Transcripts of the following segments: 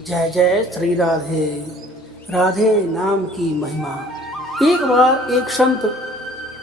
जय जय श्री राधे। राधे नाम की महिमा। एक बार एक संत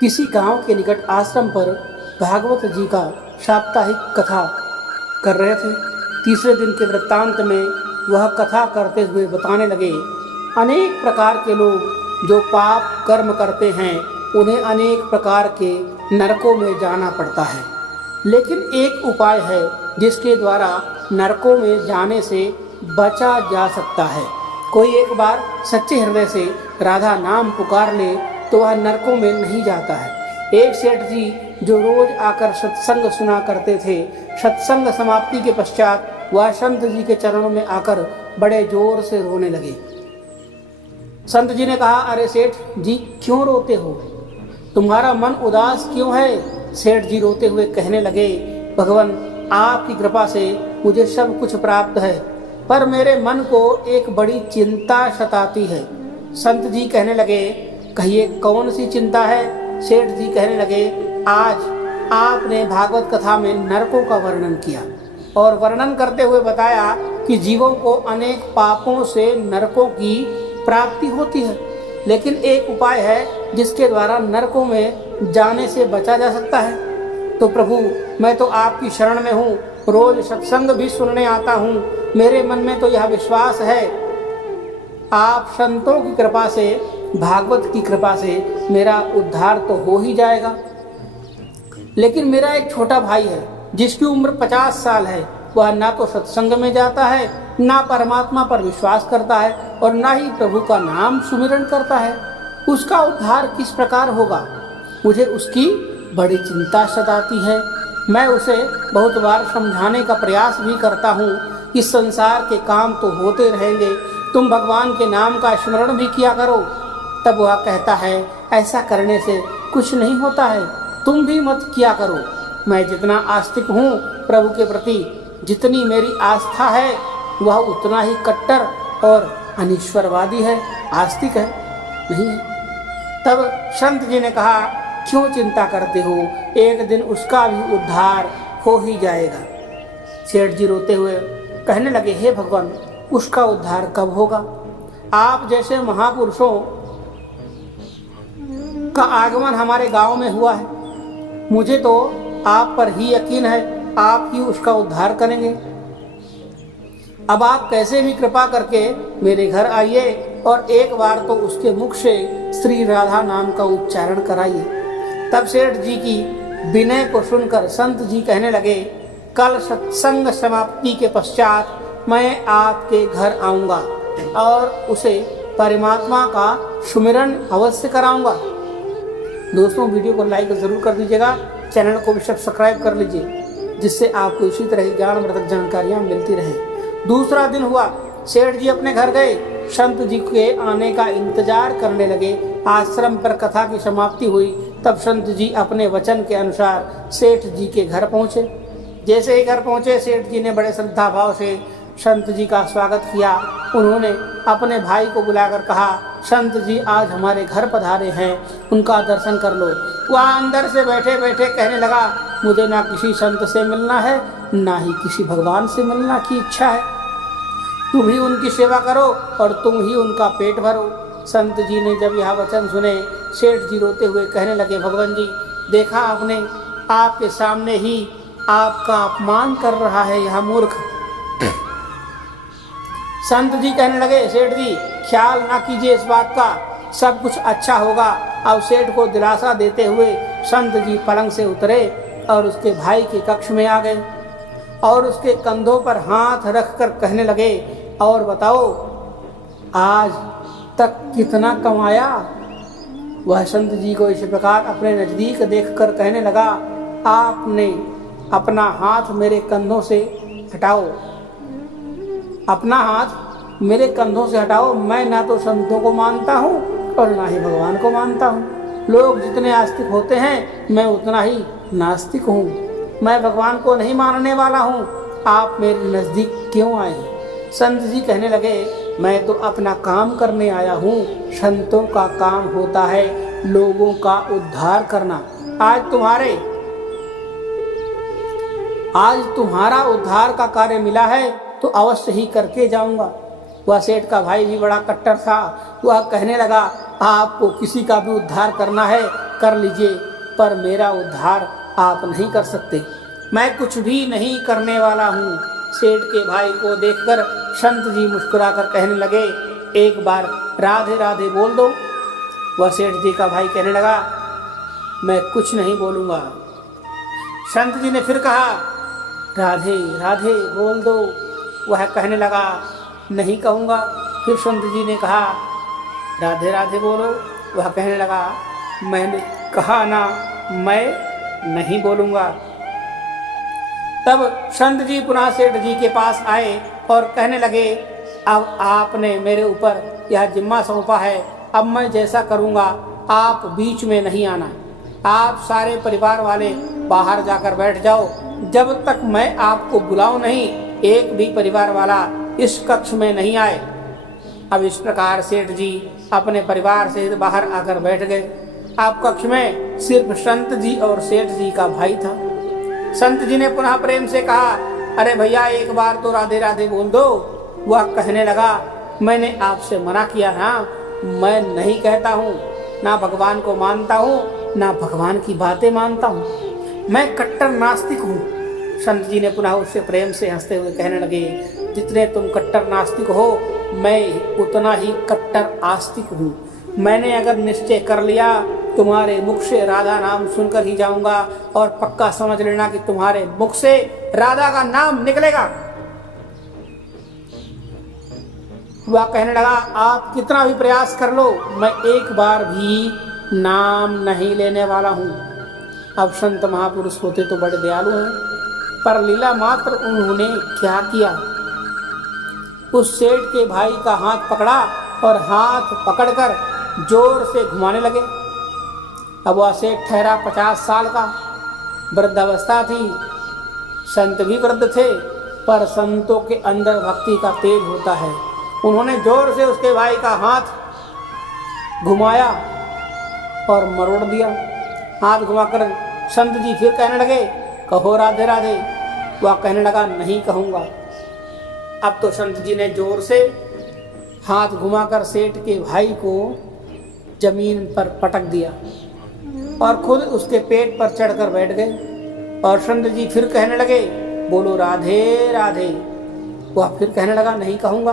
किसी गांव के निकट आश्रम पर भागवत जी का साप्ताहिक कथा कर रहे थे। तीसरे दिन के वृत्तांत में वह कथा करते हुए बताने लगे, अनेक प्रकार के लोग जो पाप कर्म करते हैं उन्हें अनेक प्रकार के नरकों में जाना पड़ता है, लेकिन एक उपाय है जिसके द्वारा नरकों में जाने से बचा जा सकता है। कोई एक बार सच्चे हृदय से राधा नाम पुकार ले तो वह नरकों में नहीं जाता है। एक सेठ जी जो रोज आकर सत्संग सुना करते थे, सत्संग समाप्ति के पश्चात वह संत जी के चरणों में आकर बड़े जोर से रोने लगे। संत जी ने कहा, अरे सेठ जी क्यों रोते हो, तुम्हारा मन उदास क्यों है? सेठ जी रोते हुए कहने लगे, भगवान आपकी कृपा से मुझे सब कुछ प्राप्त है, पर मेरे मन को एक बड़ी चिंता सताती है। संत जी कहने लगे, कहिए कौन सी चिंता है? सेठ जी कहने लगे, आज आपने भागवत कथा में नरकों का वर्णन किया और वर्णन करते हुए बताया कि जीवों को अनेक पापों से नरकों की प्राप्ति होती है, लेकिन एक उपाय है जिसके द्वारा नरकों में जाने से बचा जा सकता है। तो प्रभु मैं तो आपकी शरण में हूँ, रोज सत्संग भी सुनने आता हूँ, मेरे मन में तो यह विश्वास है आप संतों की कृपा से, भागवत की कृपा से मेरा उद्धार तो हो ही जाएगा। लेकिन मेरा एक छोटा भाई है जिसकी उम्र 50 साल है, वह ना तो सत्संग में जाता है, ना परमात्मा पर विश्वास करता है और ना ही प्रभु का नाम सुमिरन करता है। उसका उद्धार किस प्रकार होगा? मुझे उसकी बड़ी चिंता सताती है। मैं उसे बहुत बार समझाने का प्रयास भी करता हूँ, इस संसार के काम तो होते रहेंगे, तुम भगवान के नाम का स्मरण भी किया करो। तब वह कहता है, ऐसा करने से कुछ नहीं होता है, तुम भी मत किया करो। मैं जितना आस्तिक हूँ प्रभु के प्रति, जितनी मेरी आस्था है वह उतना ही कट्टर और अनिश्वरवादी है, आस्तिक है नहीं है। तब संत जी ने कहा, क्यों चिंता करते हो, एक दिन उसका भी उद्धार हो ही जाएगा। सेठ जी रोते हुए कहने लगे, हे भगवान उसका उद्धार कब होगा? आप जैसे महापुरुषों का आगमन हमारे गांव में हुआ है, मुझे तो आप पर ही यकीन है, आप ही उसका उद्धार करेंगे। अब आप कैसे भी कृपा करके मेरे घर आइए और एक बार तो उसके मुख से श्री राधा नाम का उच्चारण कराइए। तब सेठ जी की विनय को सुनकर संत जी कहने लगे, कल सत्संग समाप्ति के पश्चात मैं आपके घर आऊँगा और उसे परमात्मा का सुमिरन अवश्य कराऊँगा। दोस्तों वीडियो को लाइक ज़रूर कर दीजिएगा, चैनल को भी सब्सक्राइब कर लीजिए, जिससे आपको इसी तरह ज्ञानवर्धक जानकारियाँ मिलती रहें। दूसरा दिन हुआ, सेठ जी अपने घर गए, संत जी के आने का इंतजार करने लगे। आश्रम पर कथा की समाप्ति हुई, तब संत जी अपने वचन के अनुसार सेठ जी के घर पहुँचे। जैसे ही घर पहुँचे, सेठ जी ने बड़े श्रद्धा भाव से संत जी का स्वागत किया। उन्होंने अपने भाई को बुलाकर कहा, संत जी आज हमारे घर पधारे हैं, उनका दर्शन कर लो। वह अंदर से बैठे बैठे कहने लगा, मुझे ना किसी संत से मिलना है, ना ही किसी भगवान से मिलना की इच्छा है, तुम ही उनकी सेवा करो और तुम ही उनका पेट भरो। संत जी ने जब यह वचन सुने, सेठ जी रोते हुए कहने लगे, भगवान जी देखा आपने, आपके सामने ही आपका अपमान कर रहा है यह मूर्ख। संत जी कहने लगे, सेठ जी ख्याल ना कीजिए इस बात का, सब कुछ अच्छा होगा। अब सेठ को दिलासा देते हुए संत जी पलंग से उतरे और उसके भाई के कक्ष में आ गए और उसके कंधों पर हाथ रखकर कहने लगे, और बताओ आज तक कितना कमाया? वह संत जी को इस प्रकार अपने नज़दीक देखकर कहने लगा, आपने अपना हाथ मेरे कंधों से हटाओ, अपना हाथ मेरे कंधों से हटाओ। मैं ना तो संतों को मानता हूँ और ना ही भगवान को मानता हूँ। लोग जितने आस्तिक होते हैं मैं उतना ही नास्तिक हूँ। मैं भगवान को नहीं मानने वाला हूँ, आप मेरे नज़दीक क्यों आए हैं? संत जी कहने लगे, मैं तो अपना काम करने आया हूँ, संतों का काम होता है लोगों का उद्धार करना। आज तुम्हारा उद्धार का कार्य मिला है तो अवश्य ही करके जाऊंगा। वह सेठ का भाई भी बड़ा कट्टर था। वह कहने लगा, आपको किसी का भी उद्धार करना है कर लीजिए, पर मेरा उद्धार आप नहीं कर सकते, मैं कुछ भी नहीं करने वाला हूँ। सेठ के भाई को देखकर संत जी मुस्कुराकर कहने लगे, एक बार राधे राधे बोल दो। वह सेठ जी का भाई कहने लगा, मैं कुछ नहीं बोलूँगा। संत जी ने फिर कहा, राधे राधे बोल दो। वह कहने लगा, नहीं कहूँगा। फिर संत जी ने कहा, राधे राधे बोलो। वह कहने लगा, मैंने कहा ना, मैं नहीं बोलूँगा। तब संत जी पुनः सेठ जी के पास आए और कहने लगे, अब आपने मेरे ऊपर यह जिम्मा सौंपा है, अब मैं जैसा करूँगा आप बीच में नहीं आना। आप सारे परिवार वाले बाहर जाकर बैठ जाओ, जब तक मैं आपको बुलाऊं नहीं, एक भी परिवार वाला इस कक्ष में नहीं आए। अब इस प्रकार सेठ जी अपने परिवार से बाहर आकर बैठ गए। अब कक्ष में सिर्फ संत जी और सेठ जी का भाई था। संत जी ने पुनः प्रेम से कहा, अरे भैया एक बार तो राधे राधे बोल दो। वह कहने लगा, मैंने आपसे मना किया ना, मैं नहीं कहता हूँ, ना भगवान को मानता हूँ, ना भगवान की बातें मानता हूँ, मैं कट्टर नास्तिक हूँ। संत जी ने पुनः उससे प्रेम से हंसते हुए कहने लगे, जितने तुम कट्टर नास्तिक हो, मैं उतना ही कट्टर आस्तिक हूँ। मैंने अगर निश्चय कर लिया, तुम्हारे मुख से राधा नाम सुनकर ही जाऊंगा, और पक्का समझ लेना कि तुम्हारे मुख से राधा का नाम निकलेगा। वह कहने लगा, आप कितना भी प्रयास कर लो, मैं एक बार भी नाम नहीं लेने वाला हूँ। अब संत महापुरुष होते तो बड़े दयालु हैं, पर लीला मात्र उन्होंने क्या किया, उस सेठ के भाई का हाथ पकड़ा और हाथ पकड़कर जोर से घुमाने लगे। अब वह सेठ ठहरा 50 साल का, वृद्धावस्था थी, संत भी वृद्ध थे, पर संतों के अंदर भक्ति का तेज होता है। उन्होंने जोर से उसके भाई का हाथ घुमाया और मरोड़ दिया। हाथ घुमाकर संत जी फिर कहने लगे, कहो राधे राधे। वह कहने लगा, नहीं कहूँगा। अब तो संत जी ने जोर से हाथ घुमाकर सेठ के भाई को जमीन पर पटक दिया और खुद उसके पेट पर चढ़कर बैठ गए। और संत जी फिर कहने लगे, बोलो राधे राधे। वह फिर कहने लगा, नहीं कहूँगा।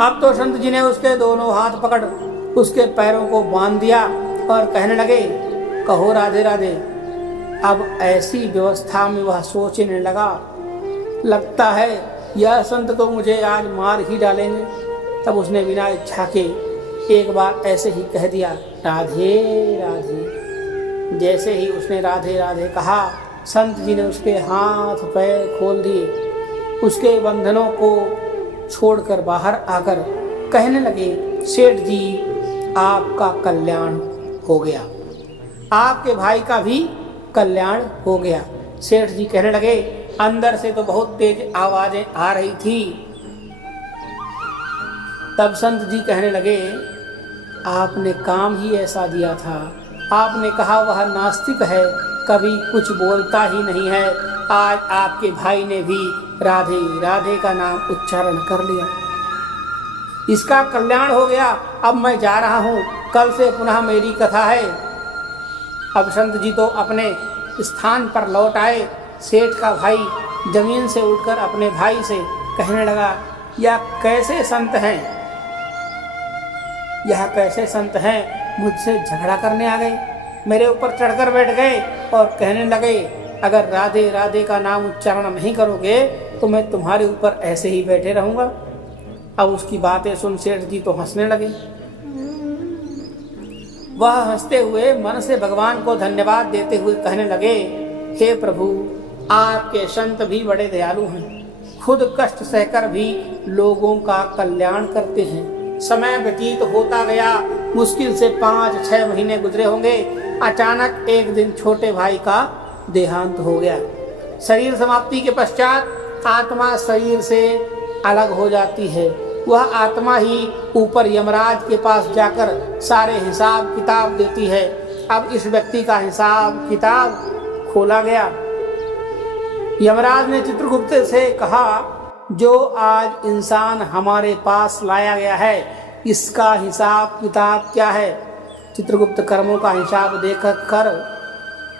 अब तो संत जी ने उसके दोनों हाथ पकड़ उसके पैरों को बांध दिया और कहने लगे, कहो राधे राधे। अब ऐसी व्यवस्था में वह सोचने लगा, लगता है यह संत तो मुझे आज मार ही डालेंगे। तब उसने बिना इच्छा के एक बार ऐसे ही कह दिया, राधे राधे। जैसे ही उसने राधे राधे कहा, संत जी ने उसके हाथ पैर खोल दिए, उसके बंधनों को छोड़कर बाहर आकर कहने लगे, सेठ जी आपका कल्याण हो गया, आपके भाई का भी कल्याण हो गया। सेठ जी कहने लगे, अंदर से तो बहुत तेज आवाजें आ रही थी। तब संत जी कहने लगे, आपने काम ही ऐसा दिया था, आपने कहा वह नास्तिक है, कभी कुछ बोलता ही नहीं है, आज आपके भाई ने भी राधे राधे का नाम उच्चारण कर लिया, इसका कल्याण हो गया। अब मैं जा रहा हूँ, कल से पुनः मेरी कथा है। अब संत जी तो अपने स्थान पर लौट आए। सेठ का भाई जमीन से उठकर अपने भाई से कहने लगा, यह कैसे संत हैं, यह कैसे संत हैं, मुझसे झगड़ा करने आ गए, मेरे ऊपर चढ़कर बैठ गए और कहने लगे, अगर राधे राधे का नाम उच्चारण नहीं करोगे तो मैं तुम्हारे ऊपर ऐसे ही बैठे रहूँगा। अब उसकी बातें सुन सेठ जी तो हंसने लगे। वह हंसते हुए मन से भगवान को धन्यवाद देते हुए कहने लगे, हे प्रभु, आपके संत भी बड़े दयालु हैं, खुद कष्ट सहकर भी लोगों का कल्याण करते हैं। समय व्यतीत होता गया, मुश्किल से 5-6 महीने गुजरे होंगे। अचानक एक दिन छोटे भाई का देहांत हो गया। शरीर समाप्ति के पश्चात आत्मा शरीर से अलग हो जाती है। वह आत्मा ही ऊपर यमराज के पास जाकर सारे हिसाब किताब देती है। अब इस व्यक्ति का हिसाब किताब खोला गया। यमराज ने चित्रगुप्त से कहा, जो आज इंसान हमारे पास लाया गया है, इसका हिसाब किताब क्या है? चित्रगुप्त कर्मों का हिसाब देख कर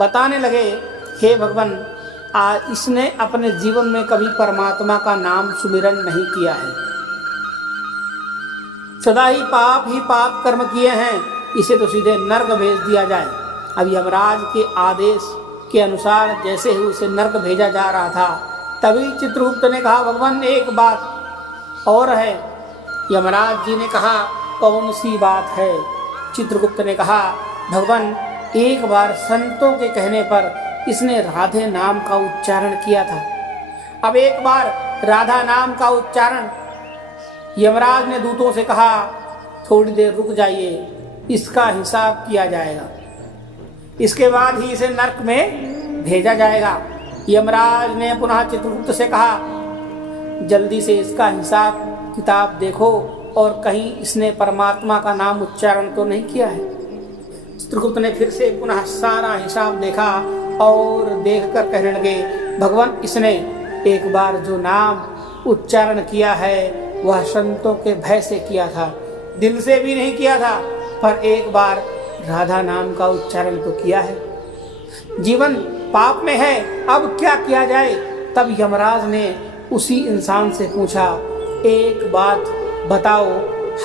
बताने लगे, हे भगवान, आज इसने अपने जीवन में कभी परमात्मा का नाम सुमिरन नहीं किया है, सदा ही पाप कर्म किए हैं, इसे तो सीधे नर्क भेज दिया जाए। अब यमराज के आदेश के अनुसार जैसे ही उसे नर्क भेजा जा रहा था, तभी चित्रगुप्त ने कहा, भगवान एक बात और है। यमराज जी ने कहा, कौन सी बात है? चित्रगुप्त ने कहा, भगवान, एक बार संतों के कहने पर इसने राधे नाम का उच्चारण किया था। अब एक बार राधा नाम का उच्चारण यमराज ने दूतों से कहा, थोड़ी देर रुक जाइए, इसका हिसाब किया जाएगा, इसके बाद ही इसे नरक में भेजा जाएगा। यमराज ने पुनः चित्रगुप्त से कहा, जल्दी से इसका हिसाब किताब देखो और कहीं इसने परमात्मा का नाम उच्चारण तो नहीं किया है। चित्रगुप्त ने फिर से पुनः सारा हिसाब देखा और देखकर कहने लगे, भगवान, इसने एक बार जो नाम उच्चारण किया है वह संतों के भय से किया था, दिल से भी नहीं किया था, पर एक बार राधा नाम का उच्चारण तो किया है। जीवन पाप में है, अब क्या किया जाए? तब यमराज ने उसी इंसान से पूछा, एक बात बताओ,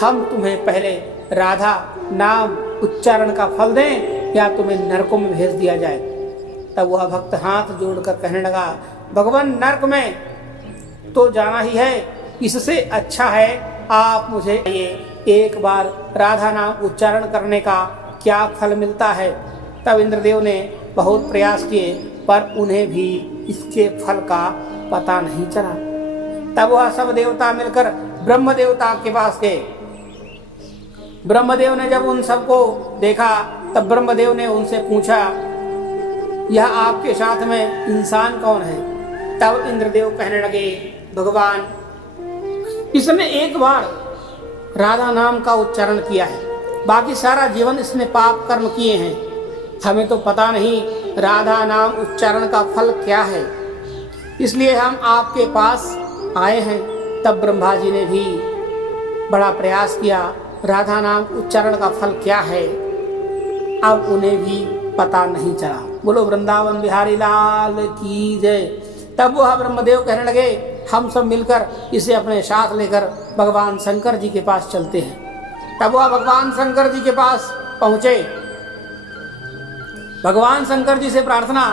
हम तुम्हें पहले राधा नाम उच्चारण का फल दें या तुम्हें नरकों में भेज दिया जाए? तब वह भक्त हाथ जोड़कर कहने लगा, भगवान, नरक में तो जाना ही है, इससे अच्छा है आप मुझे ये एक बार राधा नाम उच्चारण करने का क्या फल मिलता है। तब इंद्रदेव ने बहुत प्रयास किए, पर उन्हें भी इसके फल का पता नहीं चला। तब वह सब देवता मिलकर ब्रह्म देवता के पास गए। ब्रह्मदेव ने जब उन सबको देखा, तब ब्रह्मदेव ने उनसे पूछा, यह आपके साथ में इंसान कौन है? तब इंद्रदेव कहने लगे, भगवान, इसने एक बार राधा नाम का उच्चारण किया है, बाकी सारा जीवन इसने पाप कर्म किए हैं, हमें तो पता नहीं राधा नाम उच्चारण का फल क्या है, इसलिए हम आपके पास आए हैं। तब ब्रह्मा जी ने भी बड़ा प्रयास किया, राधा नाम उच्चारण का फल क्या है, अब उन्हें भी पता नहीं चला। बोलो वृंदावन बिहारी लाल की जय। तब वह ब्रह्मदेव कहने लगे, हम सब मिलकर इसे अपने साथ लेकर भगवान शंकर जी के पास चलते हैं। तब वह भगवान शंकर जी के पास पहुंचे। भगवान शंकर जी से प्रार्थना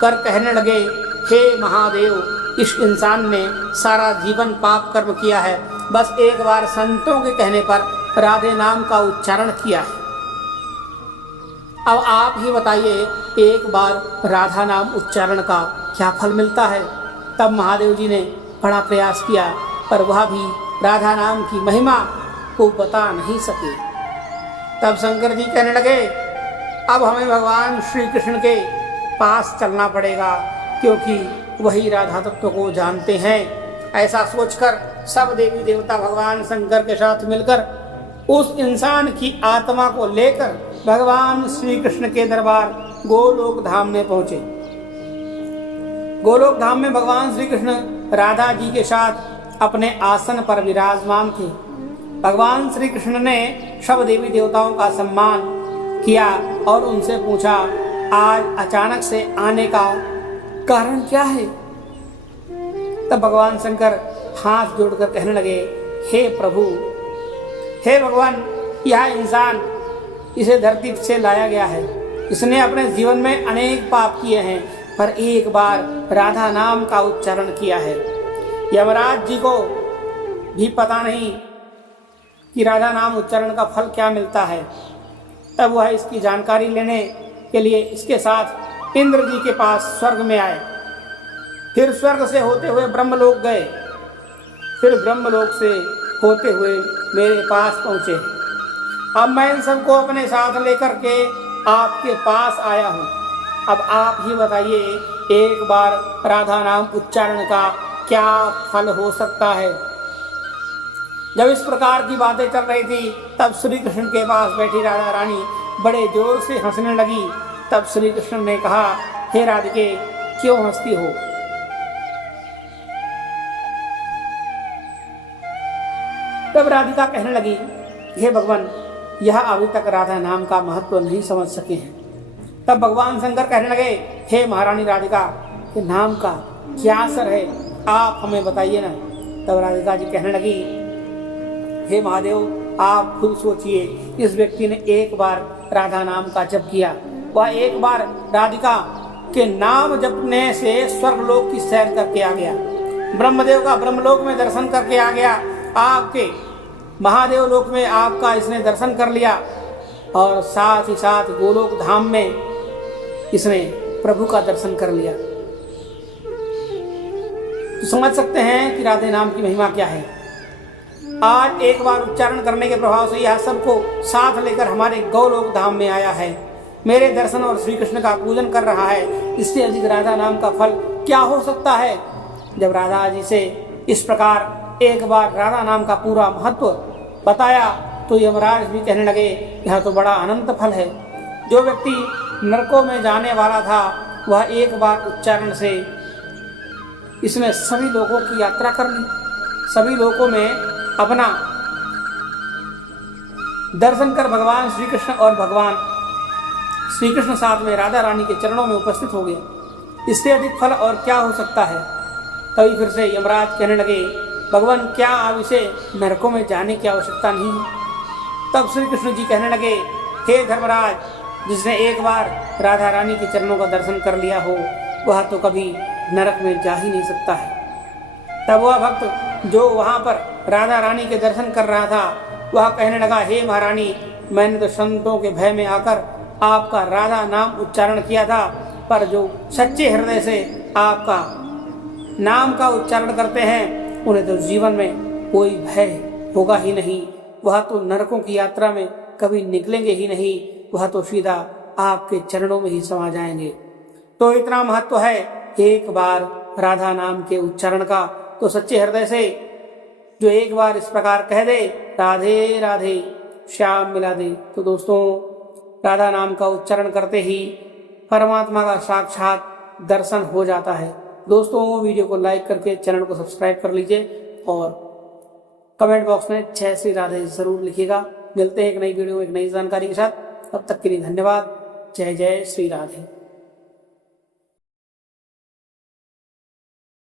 कर कहने लगे, हे महादेव, इस इंसान ने सारा जीवन पाप कर्म किया है, बस एक बार संतों के कहने पर राधे नाम का उच्चारण किया है। अब आप ही बताइए, एक बार राधा नाम उच्चारण का क्या फल मिलता है? तब महादेव जी ने बड़ा प्रयास किया, पर वह भी राधा नाम की महिमा को बता नहीं सके। तब शंकर जी कहने लगे, अब हमें भगवान श्री कृष्ण के पास चलना पड़ेगा, क्योंकि वही राधा तत्व को जानते हैं। ऐसा सोचकर सब देवी देवता भगवान शंकर के साथ मिलकर उस इंसान की आत्मा को लेकर भगवान श्री कृष्ण के दरबार गोलोक धाम में पहुंचे। गोलोक धाम में भगवान श्री कृष्ण राधा जी के साथ अपने आसन पर विराजमान थे। भगवान श्री कृष्ण ने सब देवी देवताओं का सम्मान किया और उनसे पूछा, आज अचानक से आने का कारण क्या है? तब भगवान शंकर हाथ जोड़कर कहने लगे, हे प्रभु, हे भगवान, यह इंसान, इसे धरती से लाया गया है, इसने अपने जीवन में अनेक पाप किए हैं, पर एक बार राधा नाम का उच्चारण किया है। यमराज जी को भी पता नहीं कि राधा नाम उच्चारण का फल क्या मिलता है। तब वह इसकी जानकारी लेने के लिए इसके साथ इंद्र जी के पास स्वर्ग में आए। फिर स्वर्ग से होते हुए ब्रह्मलोक गए, फिर ब्रह्मलोक से होते हुए मेरे पास पहुँचे। अब मैं इन सबको अपने साथ लेकर के आपके पास आया हूँ। अब आप ही बताइए, एक बार राधा नाम उच्चारण का क्या फल हो सकता है? जब इस प्रकार की बातें चल रही थी, तब श्री कृष्ण के पास बैठी राधा रानी बड़े जोर से हंसने लगी। तब श्री कृष्ण ने कहा, हे राधिके, क्यों हंसती हो? तब राधिका कहने लगी, हे भगवान, यह अभी तक राधा नाम का महत्व नहीं समझ सके हैं। तब भगवान शंकर कहने लगे, हे महारानी राधिका, ये नाम का क्या असर है, आप हमें बताइए ना। तब राधिका जी कहने लगी, हे महादेव, आप खुद सोचिए, इस व्यक्ति ने एक बार राधा नाम का जप किया, वह एक बार राधिका के नाम जपने से स्वर्गलोक की सैर करके आ गया, ब्रह्मदेव का ब्रह्मलोक में दर्शन करके आ गया, आपके महादेव लोक में आपका इसने दर्शन कर लिया, और साथ ही साथ गोलोक धाम में इसने प्रभु का दर्शन कर लिया। तो समझ सकते हैं कि राधे नाम की महिमा क्या है। आज एक बार उच्चारण करने के प्रभाव से यह सबको साथ लेकर हमारे गौलोक धाम में आया है, मेरे दर्शन और श्री कृष्ण का पूजन कर रहा है। इससे अधिक राधा नाम का फल क्या हो सकता है। जब राधा जी से इस प्रकार एक बार राधा नाम का पूरा महत्व बताया तो यमराज भी कहने लगे, यह तो बड़ा अनंत फल है। जो व्यक्ति नरकों में जाने वाला था, वह एक बार उच्चारण से इसने सभी लोगों की यात्रा कर ली, सभी लोगों में अपना दर्शन कर भगवान श्री कृष्ण और भगवान श्री कृष्ण साथ में राधा रानी के चरणों में उपस्थित हो गए। इससे अधिक फल और क्या हो सकता है। तभी फिर से यमराज कहने लगे, भगवान, क्या आप इसे नरकों में जाने की आवश्यकता नहीं है। तब श्री कृष्ण जी कहने लगे, हे धर्मराज, जिसने एक बार राधा रानी के चरणों का दर्शन कर लिया हो, वह तो कभी नरक में जा ही नहीं सकता है। तब वह भक्त जो वहां पर राधा रानी के दर्शन कर रहा था, वह कहने लगा, हे महारानी, मैंने तो संतों के भय में आकर आपका राधा नाम उच्चारण किया था, पर जो सच्चे हृदय से आपका नाम का उच्चारण करते हैं, उन्हें तो जीवन में कोई भय होगा ही नहीं, वह तो नरकों की यात्रा में कभी निकलेंगे ही नहीं, वह तो सीधा आपके चरणों में ही समा जाएंगे। तो इतना महत्व है एक बार राधा नाम के उच्चारण का। तो सच्चे हृदय से जो एक बार इस प्रकार कह दे, राधे राधे श्याम मिला दे, तो दोस्तों राधा नाम का उच्चारण करते ही परमात्मा का साक्षात दर्शन हो जाता है। दोस्तों वीडियो को लाइक करके चैनल को सब्सक्राइब कर लीजिए और कमेंट बॉक्स में जय श्री राधे जरूर लिखिएगा। मिलते हैं एक नई वीडियो में एक नई जानकारी के साथ। तब तक के लिए धन्यवाद। जय जय श्री राधे।